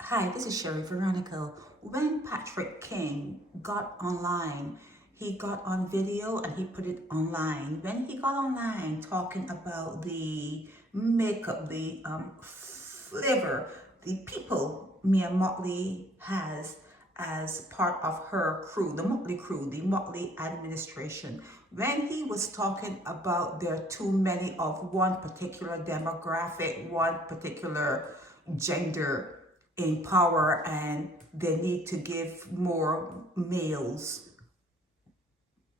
Hi, this is Sherry Veronica. When Patrick King got online, he got on video and he put it online. When he got online talking about the makeup, the flavor, the people Mia Motley has as part of her crew, the Motley administration. When he was talking about there are too many of one particular demographic, one particular gender in power, and they need to give more males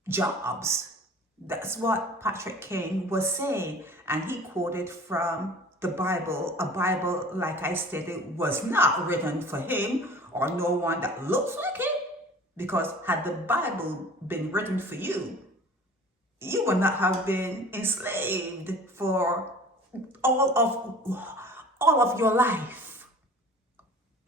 jobs. That's what Patrick King was saying. And he quoted from the Bible. A Bible, like I stated, was not written for him or no one that looks like him. Because had the Bible been written for you, you would not have been enslaved for all of your life.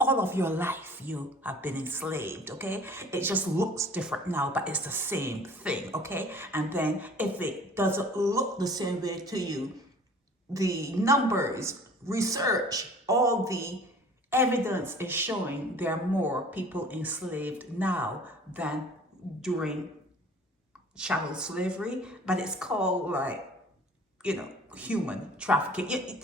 All of your life you have been enslaved, okay? It just looks different now, but it's the same thing, okay? And then if it doesn't look the same way to you, the numbers, research, all the evidence is showing there are more people enslaved now than during chattel slavery, but it's called human trafficking.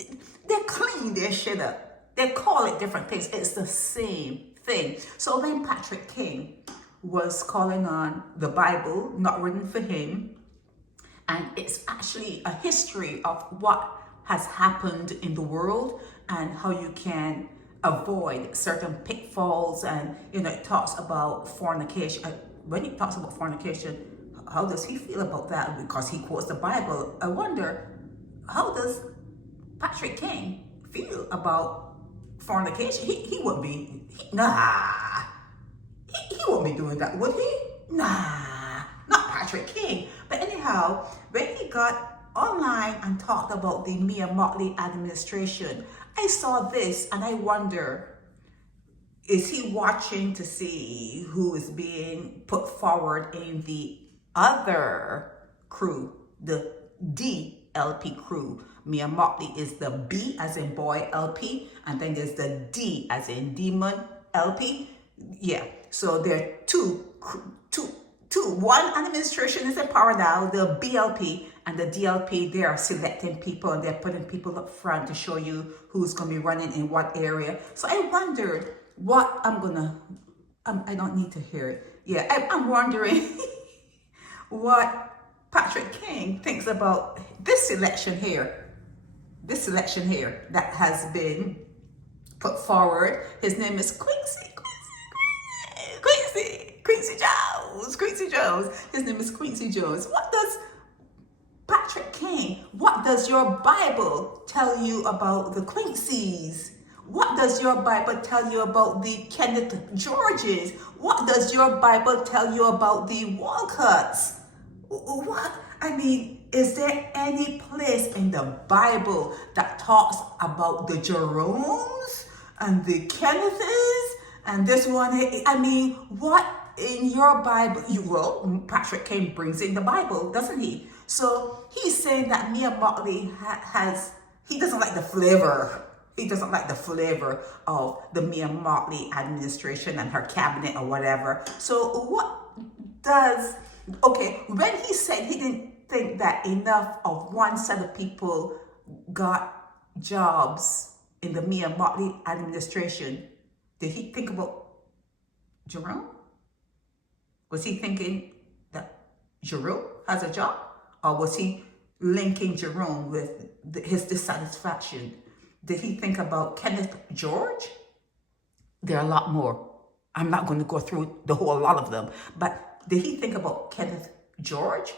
They clean their shit up. They call it different things. It's the same thing. So when Patrick King was calling on the Bible, not written for him, and it's actually a history of what has happened in the world and how you can avoid certain pitfalls. And, it talks about fornication. When he talks about fornication, how does he feel about that? Because he quotes the Bible. I wonder, how does Patrick King feel about fornication? He wouldn't be, he wouldn't be doing that, would he? Nah, not Patrick King. But anyhow, when he got online and talked about the Mia Motley administration, I saw this and I wonder, is he watching to see who is being put forward in the other crew, the DLP crew? Mia Motley is the B as in boy LP, and then there's the D as in demon LP. Yeah, so there are two. One administration is in power now, the BLP, and the DLP, they are selecting people and they're putting people up front to show you who's going to be running in what area. So I wondered what I don't need to hear it. Yeah, I'm wondering what Patrick King thinks about this selection here that has been put forward. His name is Quincy Jones. His name is Quincy Jones. What does Patrick King, what does your Bible tell you about the Quincy's? What does your Bible tell you about the Kenneth Georges? What does your Bible tell you about the Walcotts? What? I mean, is there any place in the Bible that talks about the Jeromes and the Kenneths and this one? I mean, what in your Bible? Patrick King brings in the Bible, doesn't he? So he's saying that Mia Motley he doesn't like the flavor. He doesn't like the flavor of the Mia Motley administration and her cabinet or whatever. So when he said he didn't think that enough of one set of people got jobs in the Mia Motley administration, did he think about Jerome? Was he thinking that Jerome has a job? Or was he linking Jerome with his dissatisfaction? Did he think about Kenneth George? There are a lot more. I'm not going to go through the whole lot of them. But did he think about Kenneth George?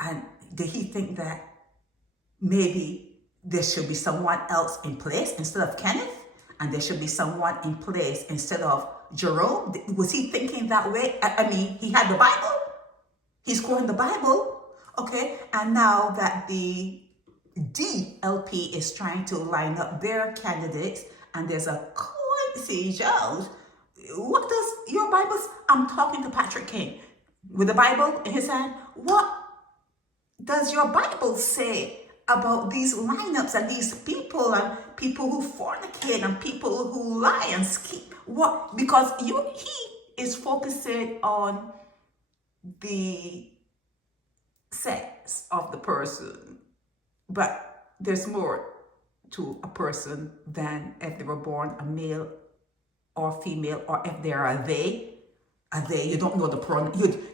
And did he think that maybe there should be someone else in place instead of Kenneth? And there should be someone in place instead of Jerome? Was he thinking that way? I mean, he had the Bible. He's quoting the Bible. Okay, and now that the DLP is trying to line up their candidates, and there's a Quincy Jones, what does your Bible? I'm talking to Patrick King with the Bible in his hand. What does your Bible say about these lineups and these people and people who fornicate and people who lie and skip. What? Because he is focusing on the sex of the person, but there's more to a person than if they were born a male or female, or if they are a they. You don't know the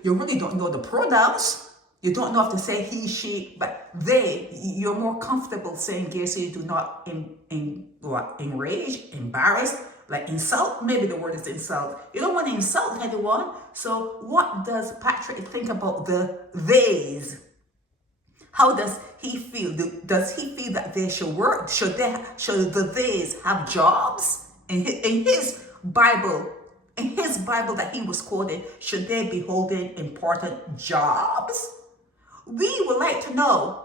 you really don't know the pronouns. You don't know if to say he, she, but they. You're more comfortable saying gay, so you do not enrage, embarrass, like insult. Maybe the word is insult. You don't want to insult anyone. So what does Patrick think about the theys? How does he feel? Does he feel that they should work? Should the theys have jobs? In his Bible, that he was quoting, should they be holding important jobs? We would like to know.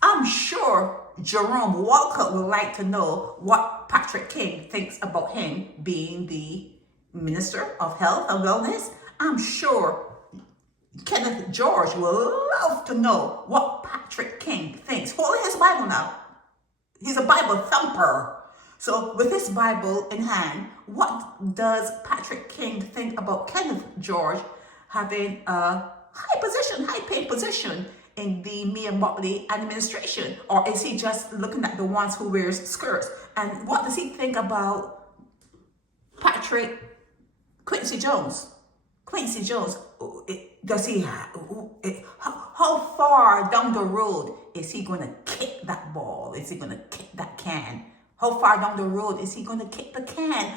I'm sure Jerome Walcott would like to know what Patrick King thinks about him being the Minister of Health and Wellness. I'm sure Kenneth George will love to know what Patrick King thinks. Hold his Bible now. He's a Bible thumper. So with his Bible in hand, what does Patrick King think about Kenneth George having a high-paid position in the Mia Mottley administration? Or is he just looking at the ones who wears skirts? And what does he think about Quincy Jones? Does he, how far down the road is he going to kick that ball? Is he going to kick that can? How far down the road is he going to kick the can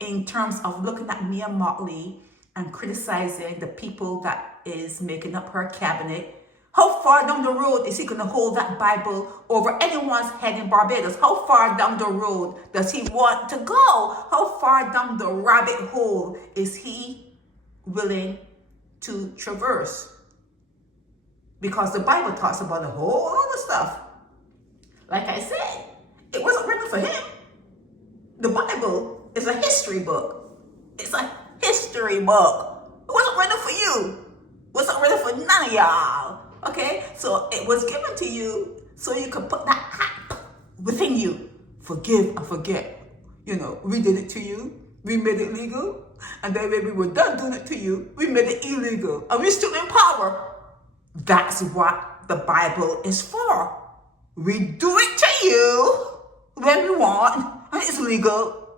in terms of looking at Mia Mottley and criticizing the people that is making up her cabinet? How far down the road is he going to hold that Bible over anyone's head in Barbados? How far down the road does he want to go? How far down the rabbit hole is he willing to traverse? Because the Bible talks about a whole lot of stuff. Like I said, it wasn't written for him. The Bible is a history book. It's a history book. It wasn't written for you. It wasn't written for none of y'all. Okay? So it was given to you so you could put that hat within you. Forgive and forget. We did it to you. We made it legal. And then when we were done doing it to you, we made it illegal. And we're still in power. That's what the Bible is for. We do it to you when we want, and it's legal.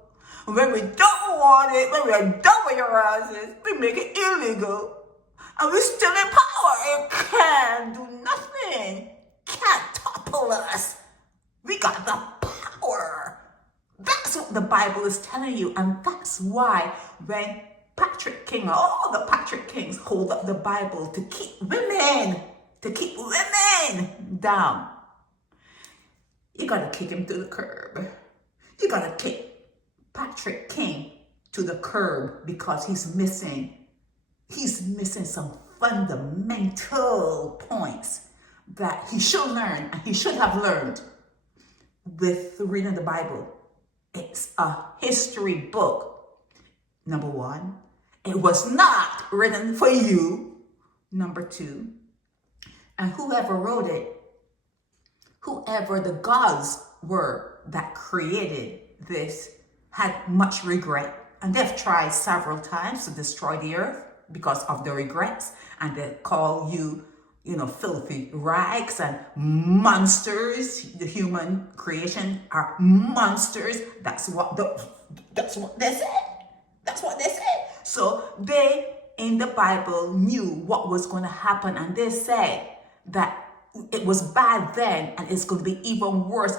When we don't want it, when we are done with your asses, we make it illegal. And we're still in power. It can't do nothing. Can't topple us. We got the power. That's what the Bible is telling you. And that's why when Patrick King, all the Patrick Kings hold up the Bible to keep women down, you gotta kick him to the curb. You gotta kick Patrick King to the curb because he's missing some fundamental points that he should learn and he should have learned with reading the Bible. It's a history book. Number one, it was not written for you. Number two, and whoever wrote it, whoever the gods were that created this, had much regret. And they've tried several times to destroy the earth because of the regrets. And they call you, filthy rags and monsters. The human creation are monsters. That's what they said. That's what they said. So they, in the Bible, knew what was going to happen. And they said that it was bad then and it's going to be even worse.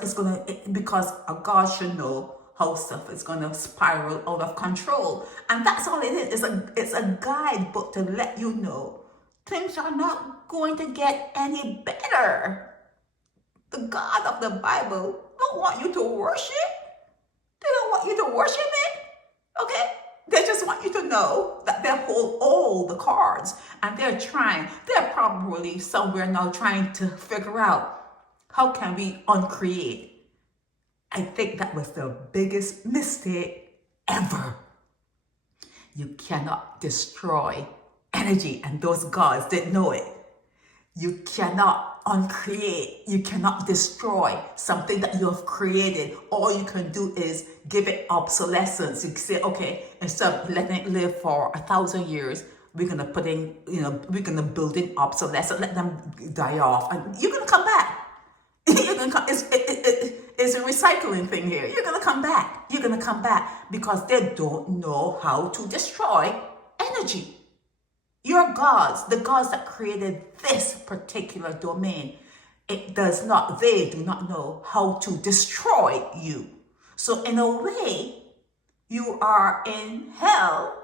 Because a God should know how stuff is going to spiral out of control. And that's all it is. It's a guidebook to let you know things are not going to get any better. The God of the Bible don't want you to worship. They don't want you to worship it. Okay? They just want you to know that they hold all the cards and they're probably somewhere now trying to figure out how can we uncreate. I think that was the biggest mistake ever. You cannot destroy energy, and those gods didn't know it. You cannot uncreate, you cannot destroy something that you have created. All you can do is give it obsolescence. You say, okay, instead of letting it live for 1,000 years, we're gonna put in, we're gonna build in obsolescence, let them die off, and you're gonna come back. You're gonna come, it's a recycling thing here. You're gonna come back. You're gonna come back because they don't know how to destroy energy. Your gods, the gods that created this particular domain, they do not know how to destroy you. So in a way, you are in hell,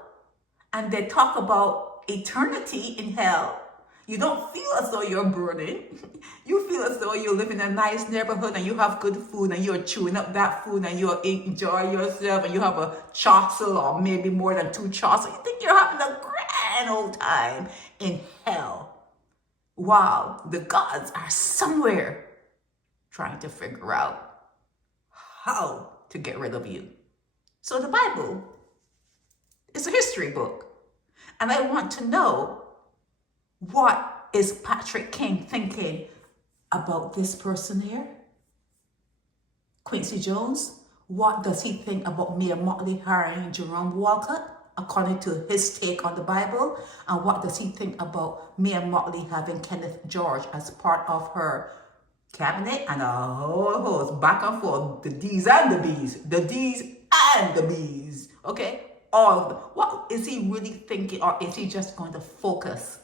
and they talk about eternity in hell. You don't feel as though you're burning. You feel as though you live in a nice neighborhood and you have good food and you're chewing up that food and you enjoy yourself and you have a chocolate or maybe more than 2 chocolates. You think you're having a grand old time in hell. Wow, the gods are somewhere trying to figure out how to get rid of you. So the Bible is a history book. And I want to know, what is Patrick King thinking about this person here? Quincy Jones, what does he think about Mia Motley hiring Jerome Walcott, according to his take on the Bible? And what does he think about Mia Motley having Kenneth George as part of her cabinet? And a whole host, back and forth, the D's and the B's, the D's and the B's, okay? What is he really thinking, or is he just going to focus?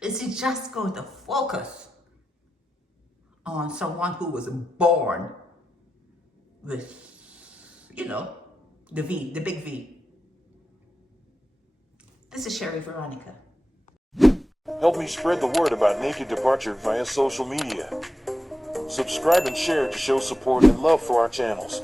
Is he just going to focus on someone who was born with, the V, the big V? This is Sherry Veronica. Help me spread the word about Naked Departure via social media. Subscribe and share to show support and love for our channels.